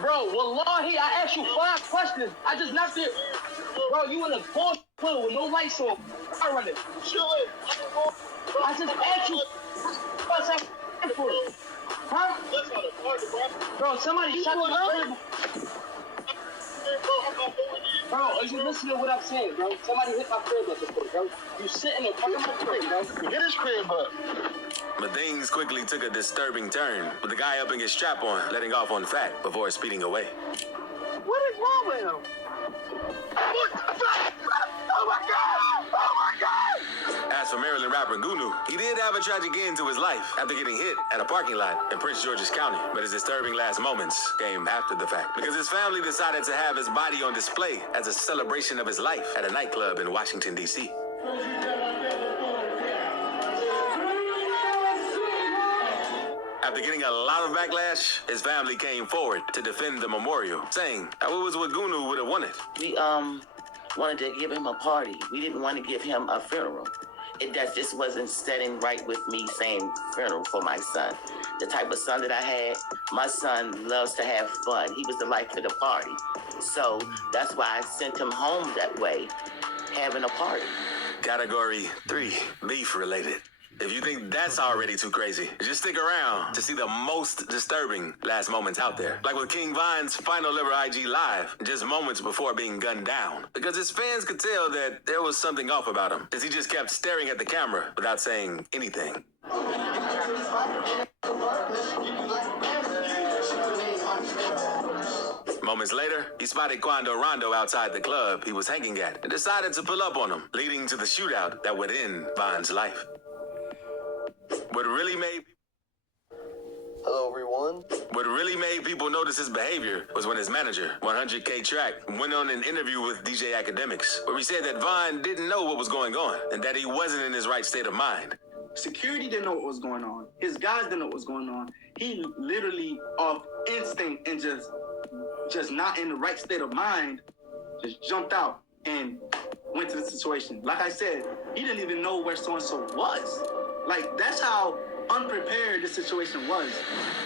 Bro, wallahi, I asked you 5 questions. I just knocked it. Bro, you in a cold pool with no lights on. I run it. I just asked you what's up for. Huh? Bro, somebody shot me. Bro, are you listening to what I'm saying, bro? Somebody hit my crib up before, bro. You sitting in front of my crib, bro. Get his crib up. But things quickly took a disturbing turn, with the guy upping his strap on, letting off on Fat before speeding away. What is wrong with him? Oh my God! Oh my God! As for Maryland rapper Gunu, he did have a tragic end to his life after getting hit at a parking lot in Prince George's County. But his disturbing last moments came after the fact, because his family decided to have his body on display as a celebration of his life at a nightclub in Washington, D.C. After getting a lot of backlash, his family came forward to defend the memorial, saying that it was what Gunu would have wanted. We wanted to give him a party. We didn't want to give him a funeral. That just wasn't setting right with me saying funeral for my son. The type of son that I had, my son loves to have fun. He was the life of the party. So that's why I sent him home that way, having a party. Category 3, beef related. If you think that's already too crazy, just stick around to see the most disturbing last moments out there. Like with King Vine's final ever IG Live, just moments before being gunned down. Because his fans could tell that there was something off about him, as he just kept staring at the camera without saying anything. Moments later, he spotted Quando Rondo outside the club he was hanging at and decided to pull up on him, leading to the shootout that would end Vine's life. What really made people notice his behavior was when his manager, 100K Track, went on an interview with DJ Academics, where he said that Vine didn't know what was going on and that he wasn't in his right state of mind. Security didn't know what was going on. His guys didn't know what was going on. He literally, off instinct and just not in the right state of mind, just jumped out and went to the situation. Like I said, he didn't even know where so-and-so was. Like, that's how unprepared this situation was.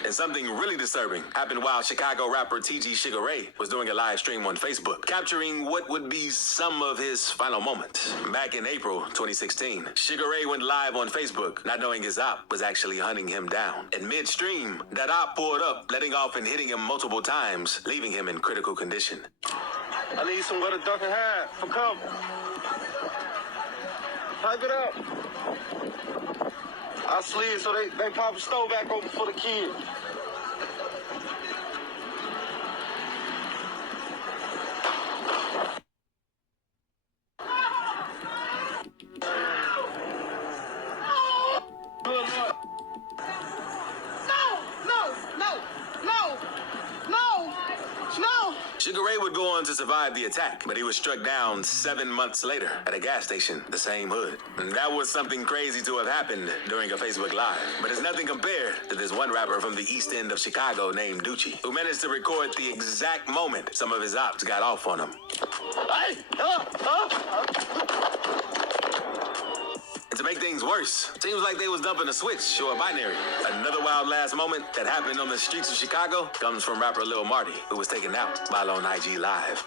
And something really disturbing happened while Chicago rapper TG Sugar Ray was doing a live stream on Facebook, capturing what would be some of his final moments. Back in April 2016, Sugar Ray went live on Facebook, not knowing his op was actually hunting him down. In midstream, that op pulled up, letting off and hitting him multiple times, leaving him in critical condition. I need somewhere to duck and hide for cover. Pipe it up. I slid so they pop the stove back open for the kids. Sugar Ray would go on to survive the attack, but he was struck down 7 months later at a gas station, the same hood. And that was something crazy to have happened during a Facebook Live. But it's nothing compared to this one rapper from the east end of Chicago named Ducci, who managed to record the exact moment some of his ops got off on him. Hey! And to make things worse, seems like they was dumping a switch or a binary. Another wild last moment that happened on the streets of Chicago comes from rapper Lil Marty, who was taken out while on IG Live.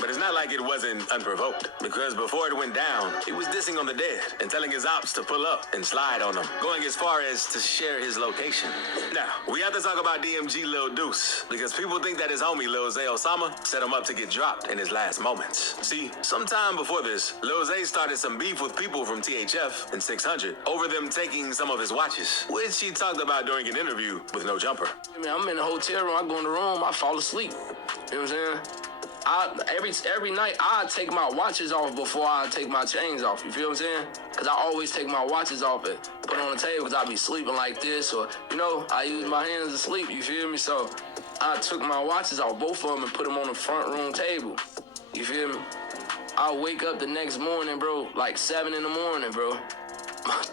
But it's not like it wasn't unprovoked, because before it went down, he was dissing on the dead and telling his ops to pull up and slide on them, going as far as to share his location. Now, we have to talk about DMG Lil Deuce, because people think that his homie Lil Zay Osama set him up to get dropped in his last moments. See, sometime before this, Lil Zay started some beef with people from THF and 600 over them taking some of his watches, which he talked about during an interview with No Jumper. I mean, I'm in the hotel room, I go in the room, I fall asleep. You know what I'm saying? Every night I take my watches off before I take my chains off. You feel what I'm saying? Because I always take my watches off and put it on the table because I be sleeping like this, or I use my hands to sleep. You feel me? So I took my watches off, both of them, and put them on the front room table. You feel me? I wake up the next morning, bro, like 7 in the morning, bro.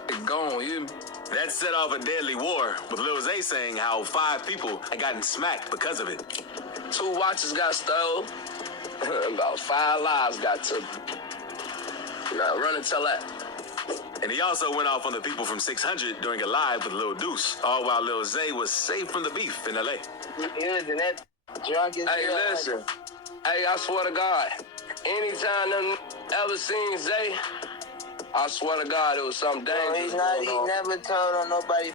It's gone. You hear me? That set off a deadly war, with Lil Zay saying how 5 people had gotten smacked because of it. 2 watches got stolen. About 5 lives got took. Now run and tell that. And he also went off on the people from 600 during a live with Lil Deuce, all while Lil Zay was safe from the beef in LA. He was in that drunk as Hey, hell. listen. Hey, I swear to God, anytime them ever seen Zay, I swear to God, it was something Bro, dangerous he going on. never told on nobody